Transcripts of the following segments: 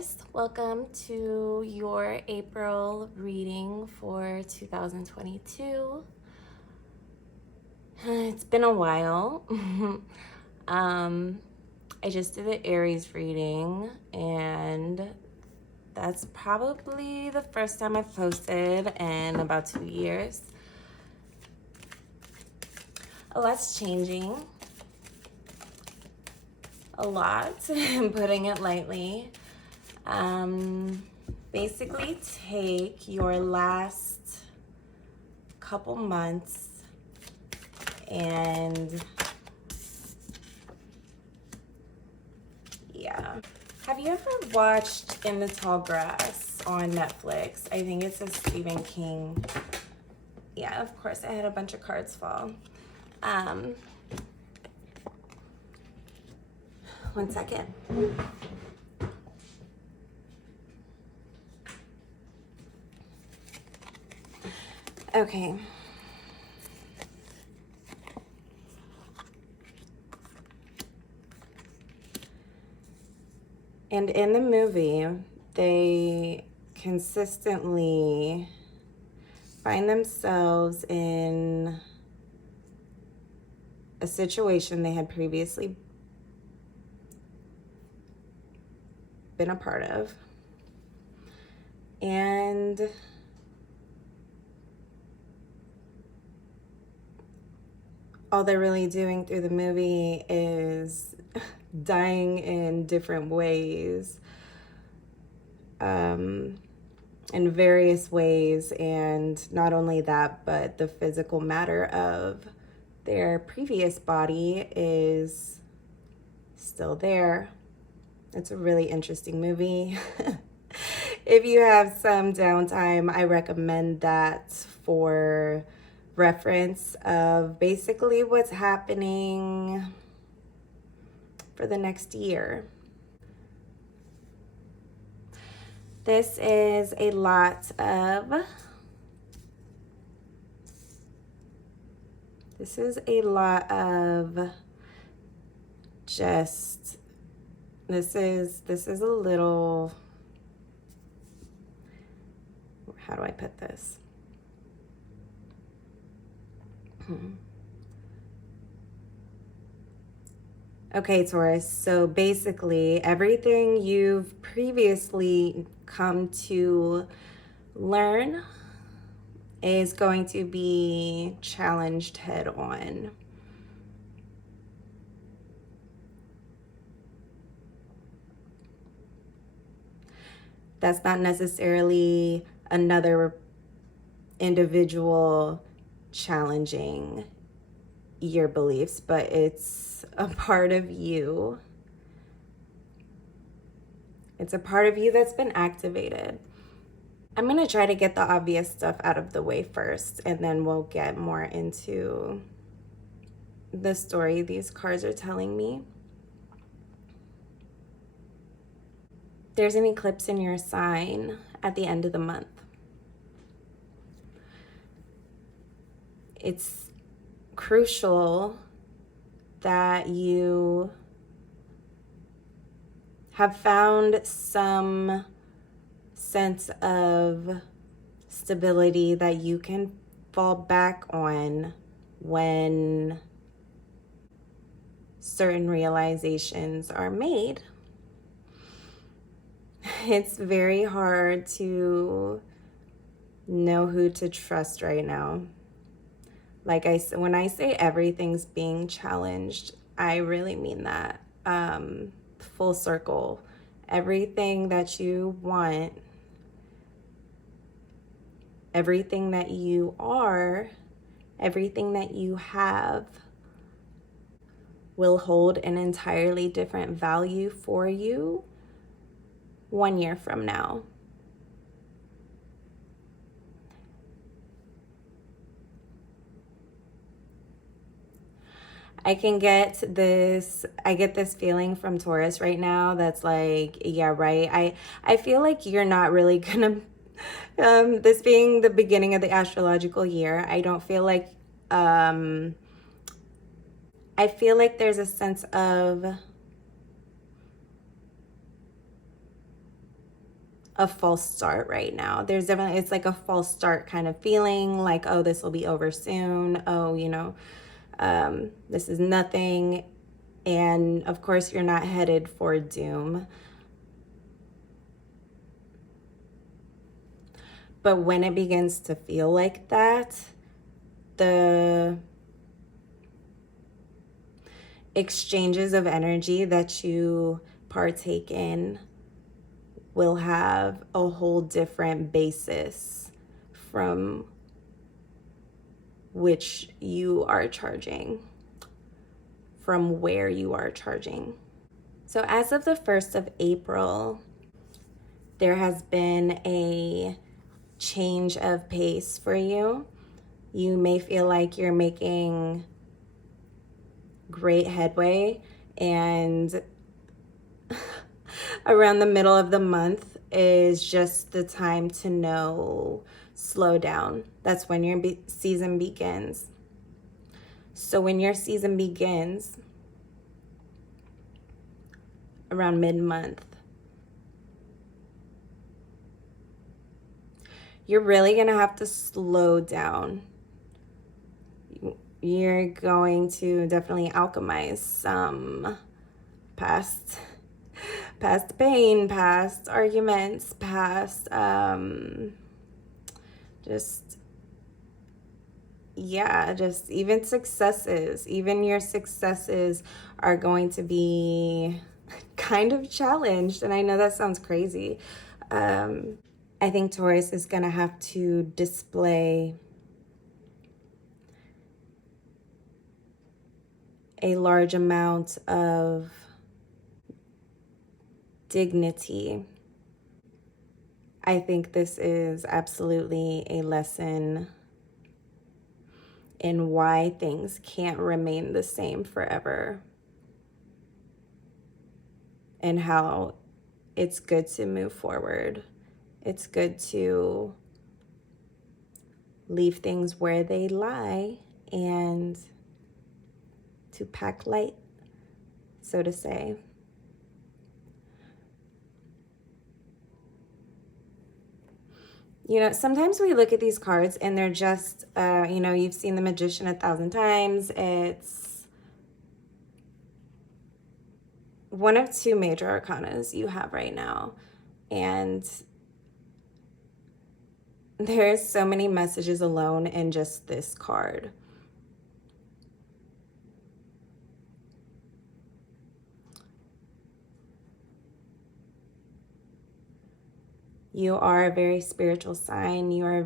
Taurus, welcome to your April reading for 2022. It's been a while. I just did the Aries reading, and that's probably the first time I've posted in about 2 years. A lot's changing. A lot, I'm putting it lightly. Basically take your last couple months and yeah. Have you ever watched In the Tall Grass on Netflix? I think it's a Stephen King. Yeah, of course, I had a bunch of cards fall. One second. Okay. And in the movie, they consistently find themselves in a situation they had previously been a part of. And all they're really doing through the movie is dying in different ways, in various ways. And not only that, but the physical matter of their previous body is still there. It's a really interesting movie. If you have some downtime, I recommend that for reference of basically what's happening for the next year. This is a lot of just, this is a little, how do I put this? Okay, Taurus, so basically everything you've previously come to learn is going to be challenged head on. That's not necessarily another individual challenging your beliefs, but it's a part of you. It's a part of you that's been activated. I'm going to try to get the obvious stuff out of the way first, and then we'll get more into the story these cards are telling me. There's an eclipse in your sign at the end of the month. It's crucial that you have found some sense of stability that you can fall back on when certain realizations are made. It's very hard to know who to trust right now. Like when I say everything's being challenged, I really mean that. Full circle. Everything that you want, everything that you are, everything that you have will hold an entirely different value for you 1 year from now. I get this feeling from Taurus right now that's like, yeah, right. I feel like you're not really gonna, this being the beginning of the astrological year, I don't feel like, I feel like there's a sense of a false start right now. There's definitely, it's like a false start kind of feeling, like, oh, this will be over soon. Oh, this is nothing. And of course, you're not headed for doom. But when it begins to feel like that, the exchanges of energy that you partake in will have a whole different basis from which you are charging, from where you are charging. So as of the 1st of April, there has been a change of pace for you. You may feel like you're making great headway, and around the middle of the month is just the time to know, slow down. That's when your season begins. So when your season begins around mid-month, you're really gonna have to slow down. You're going to definitely alchemize some past pain, past arguments, past just even successes. Even your successes are going to be kind of challenged. And I know that sounds crazy. I think Taurus is going to have to display a large amount of dignity. I think this is absolutely a lesson in why things can't remain the same forever, and how it's good to move forward. It's good to leave things where they lie and to pack light, so to say. Sometimes we look at these cards and they're just, you've seen the Magician 1,000 times. It's one of two major arcanas you have right now. And there's so many messages alone in just this card. You are a very spiritual sign. You are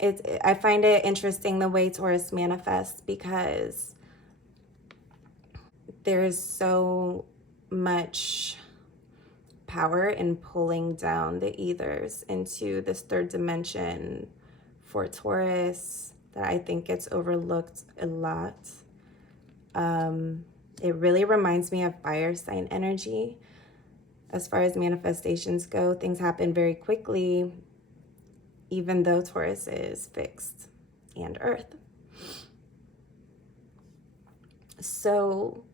I find it interesting the way Taurus manifests, because there's so much power in pulling down the ethers into this third dimension for Taurus that I think gets overlooked a lot. It really reminds me of fire sign energy. As far as manifestations go, things happen very quickly, even though Taurus is fixed and earth. So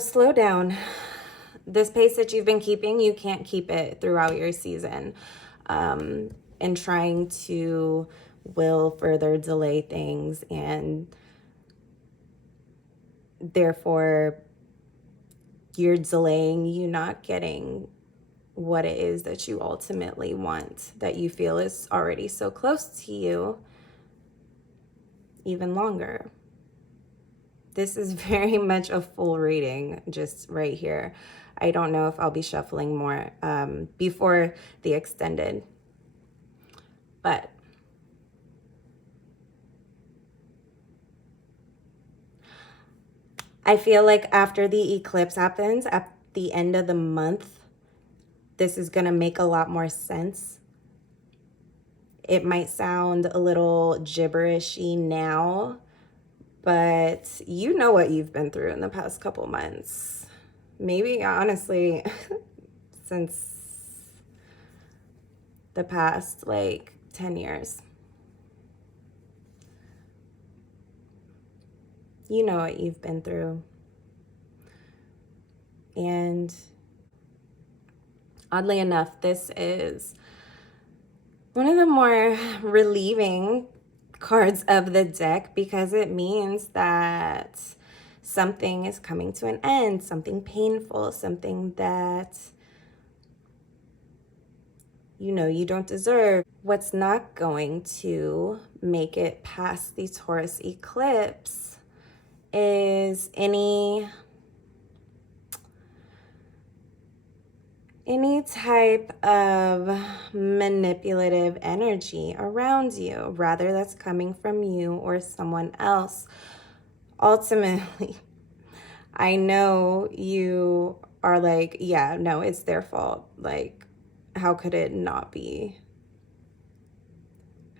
slow down. This pace that you've been keeping, you can't keep it throughout your season. And trying to will further delay things, and therefore you're delaying you not getting what it is that you ultimately want, that you feel is already so close to you, even longer. This is very much a full reading just right here. I don't know if I'll be shuffling more before the extended, but I feel like after the eclipse happens at the end of the month, this is going to make a lot more sense. It might sound a little gibberishy now, but you know what you've been through in the past couple months. Maybe, honestly, since the past like 10 years. You know what you've been through. And oddly enough, this is one of the more relieving cards of the deck because it means that something is coming to an end, something painful, something that you know you don't deserve. What's not going to make it past the Taurus eclipse is any type of manipulative energy around you, rather that's coming from you or someone else. Ultimately, I know you are like, yeah, no, it's their fault. Like, how could it not be?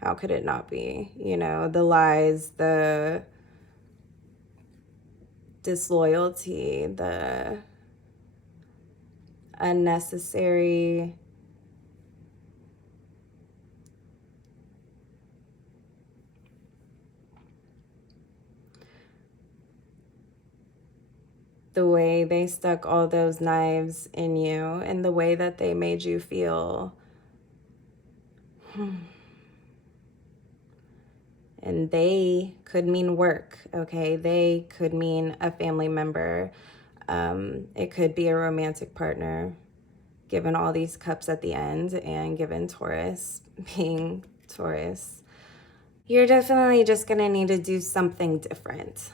How could it not be? You know, the lies, the disloyalty, the unnecessary the way they stuck all those knives in you and the way that they made you feel. And they could mean work, okay? They could mean a family member. It could be a romantic partner, given all these cups at the end and given Taurus being Taurus. You're definitely just gonna need to do something different.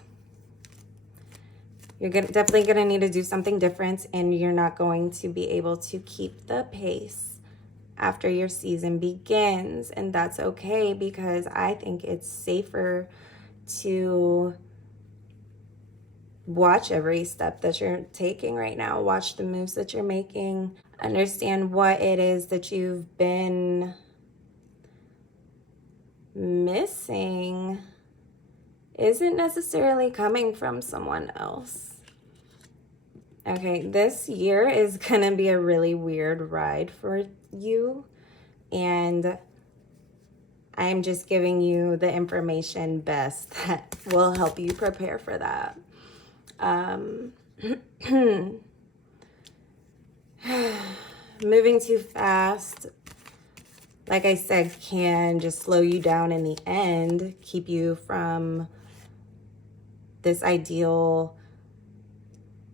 You're definitely gonna need to do something different, and you're not going to be able to keep the pace after your season begins. And that's okay, because I think it's safer to watch every step that you're taking right now. Watch the moves that you're making. Understand what it is that you've been missing isn't necessarily coming from someone else. Okay, this year is gonna be a really weird ride for you, and I'm just giving you the information best that will help you prepare for that. Moving too fast, like I said, can just slow you down in the end, keep you from this ideal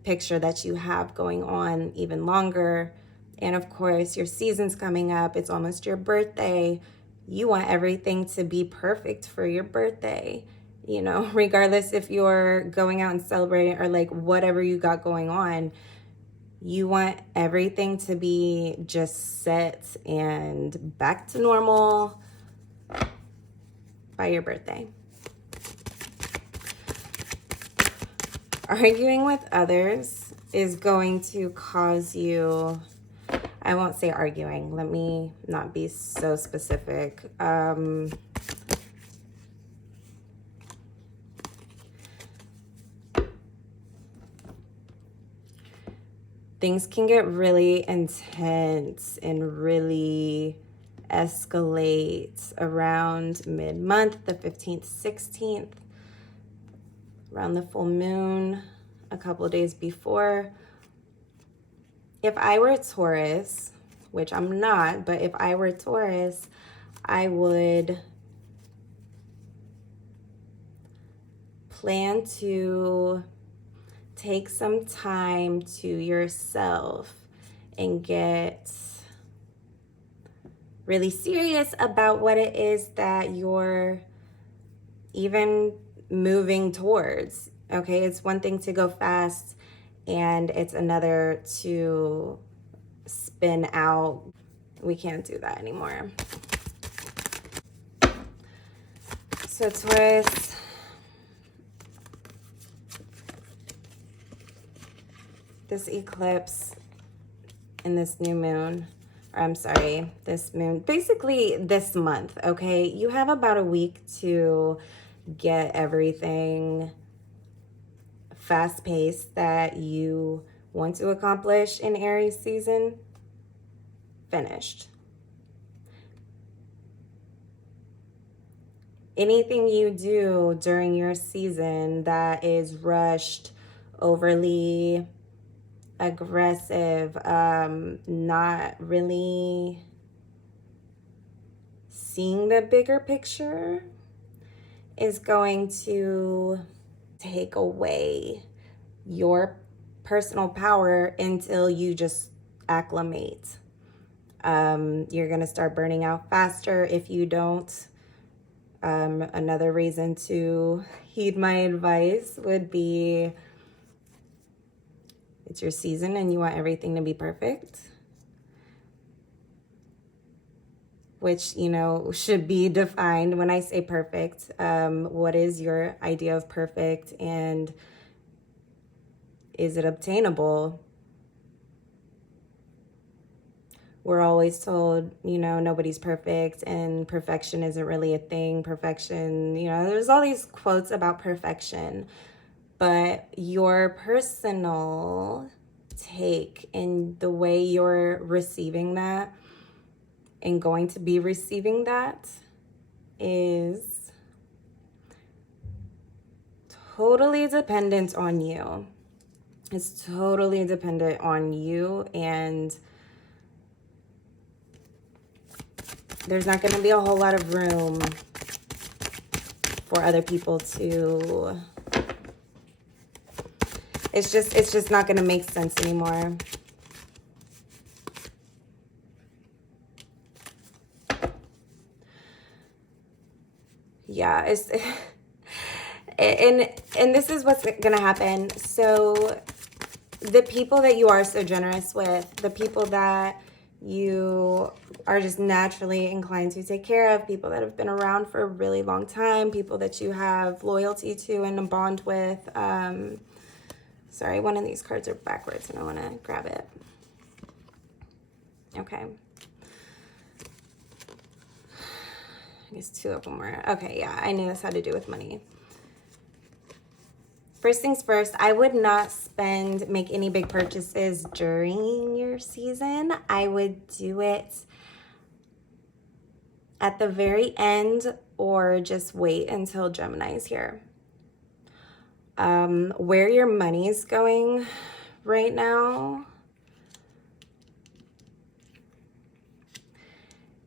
picture that you have going on even longer. And of course, your season's coming up. It's almost your birthday. You want everything to be perfect for your birthday, you know, regardless if you're going out and celebrating or like whatever you got going on. You want everything to be just set and back to normal by your birthday. Arguing with others is going to cause you, I won't say arguing, let me not be so specific. Things can get really intense and really escalate around mid-month, the 15th, 16th, around the full moon, a couple of days before. If I were Taurus, which I'm not, but if I were Taurus, I would plan to take some time to yourself and get really serious about what it is that you're even moving towards. Okay, it's one thing to go fast, and it's another to spin out. We can't do that anymore. So Taurus, this eclipse and this new moon, or I'm sorry, this moon, basically this month, okay? You have about a week to get everything fast-paced that you want to accomplish in Aries season finished. anything you do during your season that is rushed, overly aggressive, not really seeing the bigger picture, is going to take away your personal power until you just acclimate. You're going to start burning out faster if you don't. Another reason to heed my advice would be it's your season and you want everything to be perfect, which, you know, should be defined. When I say perfect, what is your idea of perfect, and is it obtainable? We're always told, you know, nobody's perfect and perfection isn't really a thing. Perfection, you know, there's all these quotes about perfection, but your personal take in the way you're receiving that and going to be receiving that is totally dependent on you. It's totally dependent on you, and there's not going to be a whole lot of room for other people to, it's just not going to make sense anymore. Yeah, it's and this is what's going to happen. So the people that you are so generous with, the people that you are just naturally inclined to take care of, people that have been around for a really long time, people that you have loyalty to and a bond with. Sorry, one of these cards are backwards and I want to grab it. Okay. I guess two of them were. Okay, yeah, I knew this had to do with money. First things first, I would not make any big purchases during your season. I would do it at the very end or just wait until Gemini is here. Where your money is going right now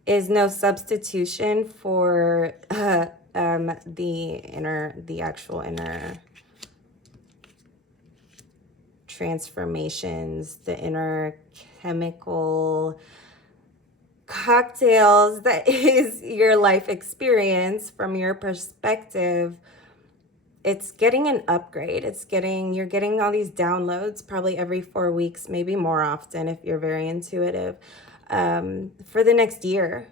is no substitution for the actual inner transformations, the inner chemical cocktails that is your life experience. From your perspective, it's getting an upgrade. You're getting all these downloads probably every 4 weeks, maybe more often if you're very intuitive, for the next year,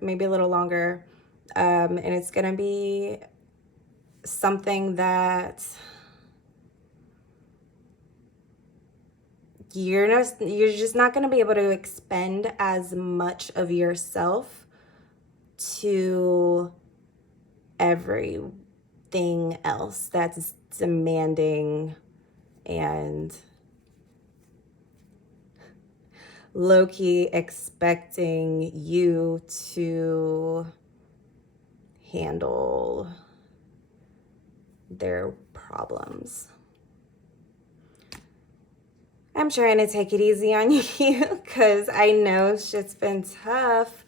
maybe a little longer. And it's going to be something that you're just not going to be able to expend as much of yourself to everything else that's demanding and low-key expecting you to handle their problems. I'm trying to take it easy on you because I know shit's been tough.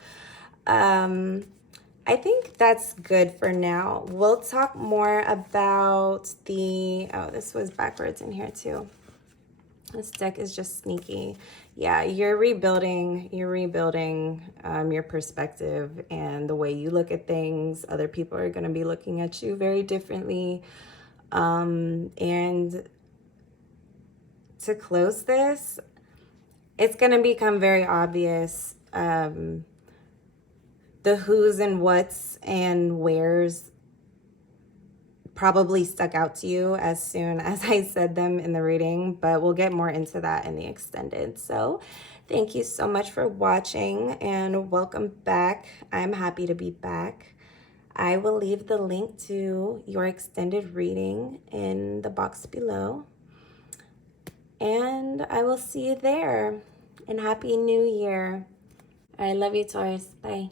I think that's good for now. We'll talk more about oh, this was backwards in here too. This deck is just sneaky. Yeah, you're rebuilding your perspective and the way you look at things. Other people are going to be looking at you very differently. And to close this, it's going to become very obvious the who's and what's and where's probably stuck out to you as soon as I said them in the reading, but we'll get more into that in the extended. So thank you so much for watching and welcome back. I'm happy to be back. I will leave the link to your extended reading in the box below. And I will see you there. And Happy New Year. I love you, Taurus. Bye.